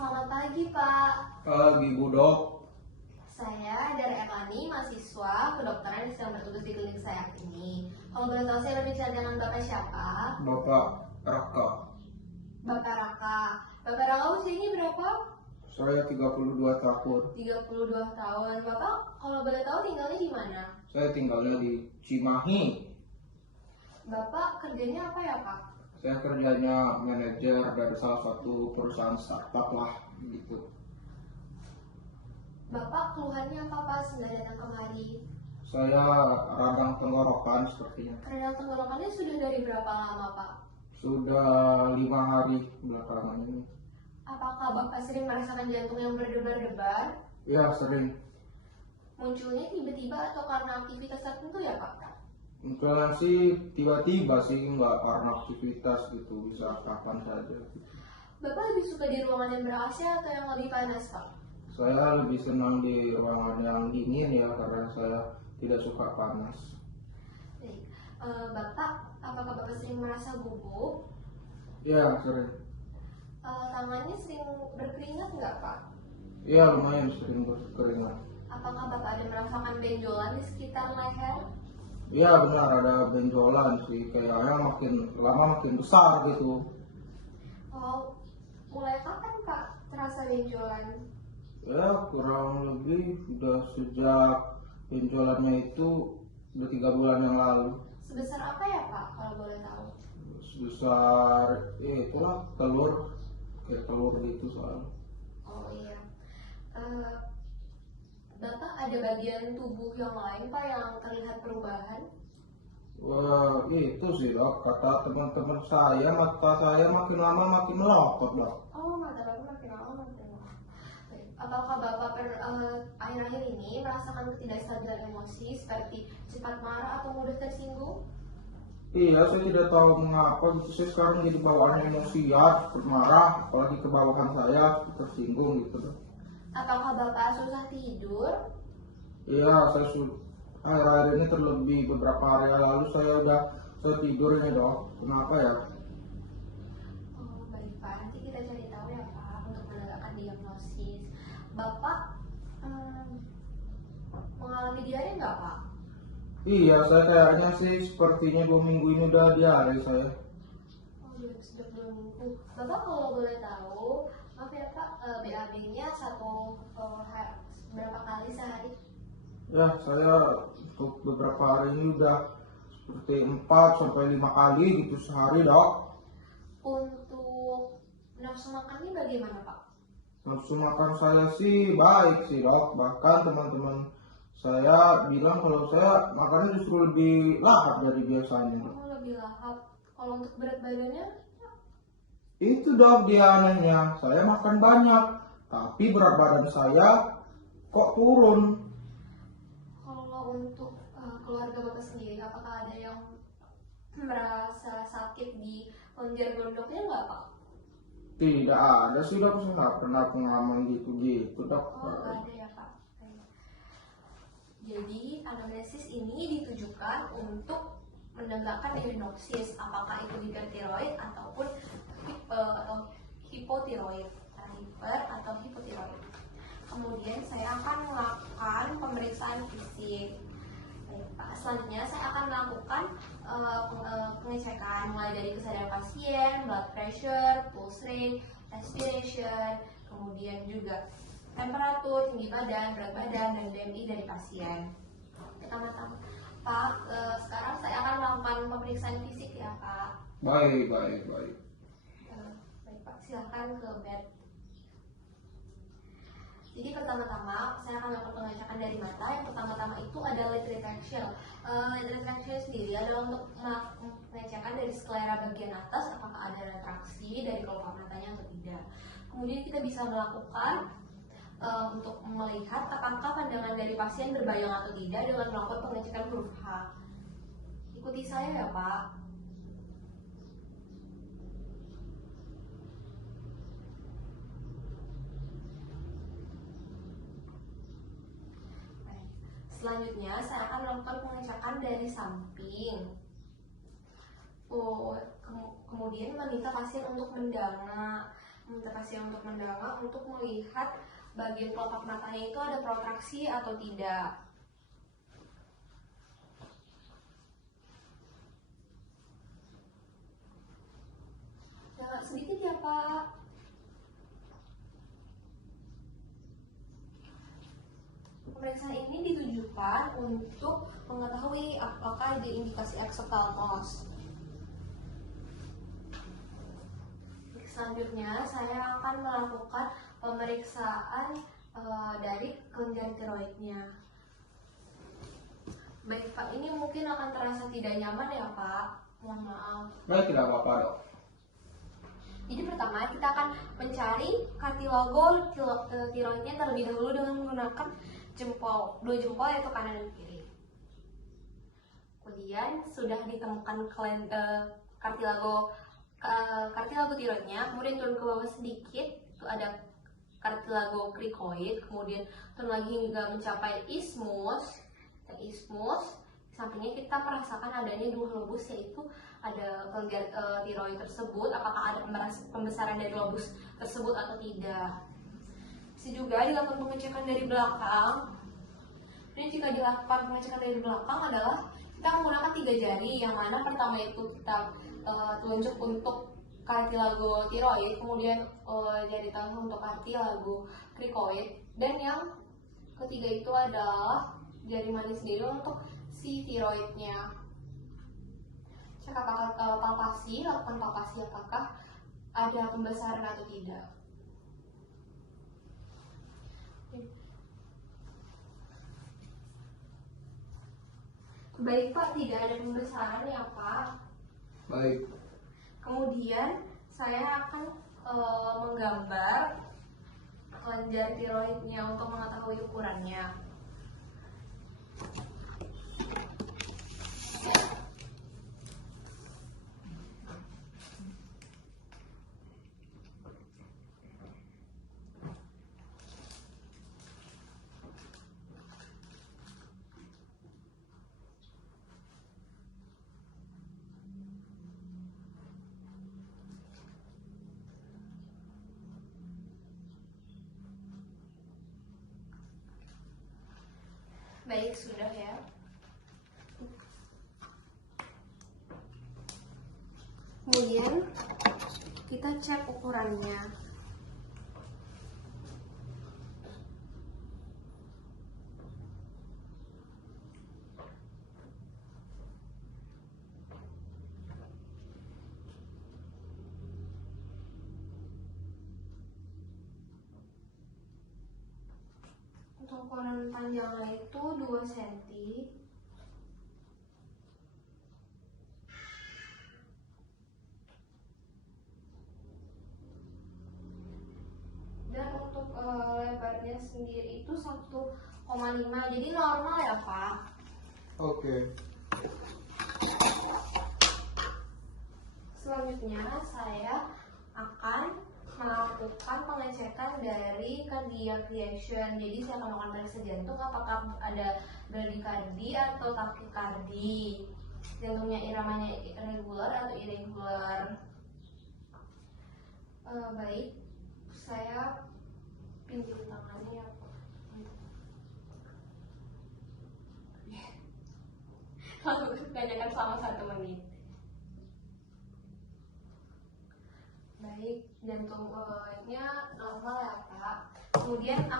Selamat pagi, Pak. Pagi, Bu Dok. Saya dari Erlani, mahasiswa kedokteran yang sedang bertugas di klinik saya ini. Kalau boleh tahu, saya berbicara dengan Bapak siapa? Bapak Raka. Bapak Raka. Bapak Raka usianya berapa? Saya 32 tahun. 32 tahun. Bapak, kalau boleh tahu tinggalnya di mana? Saya tinggalnya di Cimahi. Bapak kerjanya apa ya, Pak? Saya kerjanya manajer dari salah satu perusahaan startup lah, gitu. Bapak keluhannya apa, Pak, sehingga datang kemari? Saya radang tenggorokan sepertinya. Radang tenggorokannya sudah dari berapa lama, Pak? Sudah 5 hari belakangan ini. Apakah Bapak sering merasakan jantung yang berdebar-debar? Ya, sering. Munculnya tiba-tiba atau karena aktivitas tertentu ya, Pak? Mungkin sih tiba-tiba sih, nggak karena aktivitas gitu, bisa kapan saja. Bapak lebih suka di ruangan yang ber-AC atau yang lebih panas, Pak? Saya lebih senang di ruangan yang dingin ya, karena saya tidak suka panas. Baik. Bapak, apakah Bapak sering merasa gugup? Ya, sering. Tangannya sering berkeringat nggak, Pak? Iya, lumayan sering berkeringat. Apakah Bapak ada merasakan benjolan di sekitar leher? Iya, benar, ada benjolan sih, kayaknya makin lama makin besar gitu. Oh, mulai kapan, Pak, terasa benjolan? Ya, kurang lebih udah sejak benjolannya itu udah 3 bulan yang lalu. Sebesar apa ya, Pak, kalau boleh tahu? Sebesar, itulah telur, kayak telur gitu soalnya. Oh iya. Bapak ada bagian tubuh yang lain, Pak, yang terlihat perubahan? Wah, itu sih Dok, kata teman-teman saya, mata saya makin lama makin melotot Dok. Oh, mata Bapak makin lama makin lama. Baik. Apakah Bapak akhir-akhir ini merasakan ketidakstabilan emosi seperti cepat marah atau mudah tersinggung? Iya, saya tidak tahu mengapa gitu, saya sekarang jadi bawaannya emosian, marah, apalagi ke bawahan saya, tersinggung gitu Dok. Apakah Bapak susah tidur? Iya, akhir-akhir ini terlebih beberapa hari yang lalu saya tidur ini Dok. Kenapa ya? Oh, baik Pak. Nanti kita cari tahu ya Pak untuk menegakkan diagnosis. Bapak mengalami diare nggak Pak? Iya, saya kayaknya sih sepertinya 2 minggu ini udah diare saya. Oh, sudah 2 minggu. Bapak kalau boleh tahu, maaf ya Pak, BAB-nya berapa kali sehari? Ya, saya untuk beberapa hari ini udah seperti 4 sampai 5 kali gitu sehari Dok. Untuk nafsu makannya bagaimana Pak? Nafsu makan saya sih baik sih Dok. Bahkan teman-teman saya bilang kalau saya makannya justru lebih lahap dari biasanya. Oh, lebih lahap. Kalau untuk berat badannya? Itu Dok dia anehnya. Saya makan banyak, tapi berat badan saya kok turun. Kalau untuk keluarga Bapak sendiri, apakah ada yang merasa sakit di kelenjar gondoknya nggak Pak? Tidak ada sih Dok, saya nggak pernah pengalaman gitu-gitu Dok. Oh, nggak ada ya Pak. Jadi anamnesis ini ditujukan untuk menegakkan diagnosis apakah itu hipertiroid ataupun hipotiroid, hiper atau hipotiroid. Kemudian saya akan melakukan pemeriksaan fisik. Baik, Pak. Selanjutnya saya akan melakukan pengecekan mulai dari kesadaran pasien, blood pressure, pulse rate, respiration, kemudian juga temperatur, tinggi badan, berat badan, dan BMI dari pasien. Pertama-tama, Pak, sekarang saya akan melakukan pemeriksaan fisik ya Pak. Baik. Baik Pak, silakan ke bed. Jadi pertama-tama saya akan melakukan pengecekan dari mata. Yang pertama-tama itu adalah light retraction. Light retraction sendiri adalah untuk pengecekan dari sklera bagian atas apakah ada retraksi dari kelopak matanya atau tidak. Kemudian kita bisa melakukan untuk melihat apakah pandangan dari pasien berbayang atau tidak dengan melakukan pengecekan huruf H. Ikuti saya ya Pak. Selanjutnya saya akan melakukan pengecekan dari samping. Kemudian meminta pasien untuk mendongak. Intervensi untuk mendalam untuk melihat bagian kelopak matanya itu ada protraksi atau tidak. Nah, sedikit ya Pak. Pemeriksaan ini ditujukan untuk mengetahui apakah ada indikasi exophthalmos. Selanjutnya, saya akan melakukan pemeriksaan dari kelenjar tiroidnya. Baik Pak, ini mungkin akan terasa tidak nyaman ya Pak. Mohon maaf. Baik, tidak apa-apa dok. Jadi pertama kita akan mencari kartilago tiroidnya terlebih dahulu dengan menggunakan dua jempol yaitu kanan dan kiri. Kemudian sudah ditemukan kartilago tiroidnya, kemudian turun ke bawah sedikit, itu ada kartilago krikoid, kemudian turun lagi hingga mencapai isthmus. Sampingnya kita merasakan adanya dua lobus, yaitu ada kelenjar tiroid tersebut, apakah ada pembesaran dari lobus tersebut atau tidak. Bisa juga dilakukan pengecekan dari belakang. Dan jika dilakukan pengecekan dari belakang adalah kita menggunakan 3 jari, yang mana pertama itu kita tunjuk untuk kartilago tiroid, kemudian jari tengah untuk kartilago krikoid, dan yang ketiga itu adalah jari manis sendiri untuk si tiroidnya. Cek apakah lakukan palpasi apakah ada pembesaran atau tidak. Baik Pak, tidak ada pembesaran ya Pak. Baik. Kemudian saya akan menggambar kelenjar tiroidnya untuk mengetahui ukurannya. Baik, sudah ya. Kemudian kita cek ukurannya. Untuk ukuran panjangnya itu 2 cm. Dan untuk lebarnya sendiri itu 1,5. Jadi normal ya Pak. Oke. Selanjutnya saya akan melakukan pengecekan dari cardiac reaction. Jadi saya akan melakukan periksa jantung apakah ada bradikardi atau takikardi. Jantungnya iramanya regular atau irregular. Baik, saya pinjam tangannya ya Pak. Lalu tanyakan selama 1 menit. Baik, jantungnya normal ya Pak. Kemudian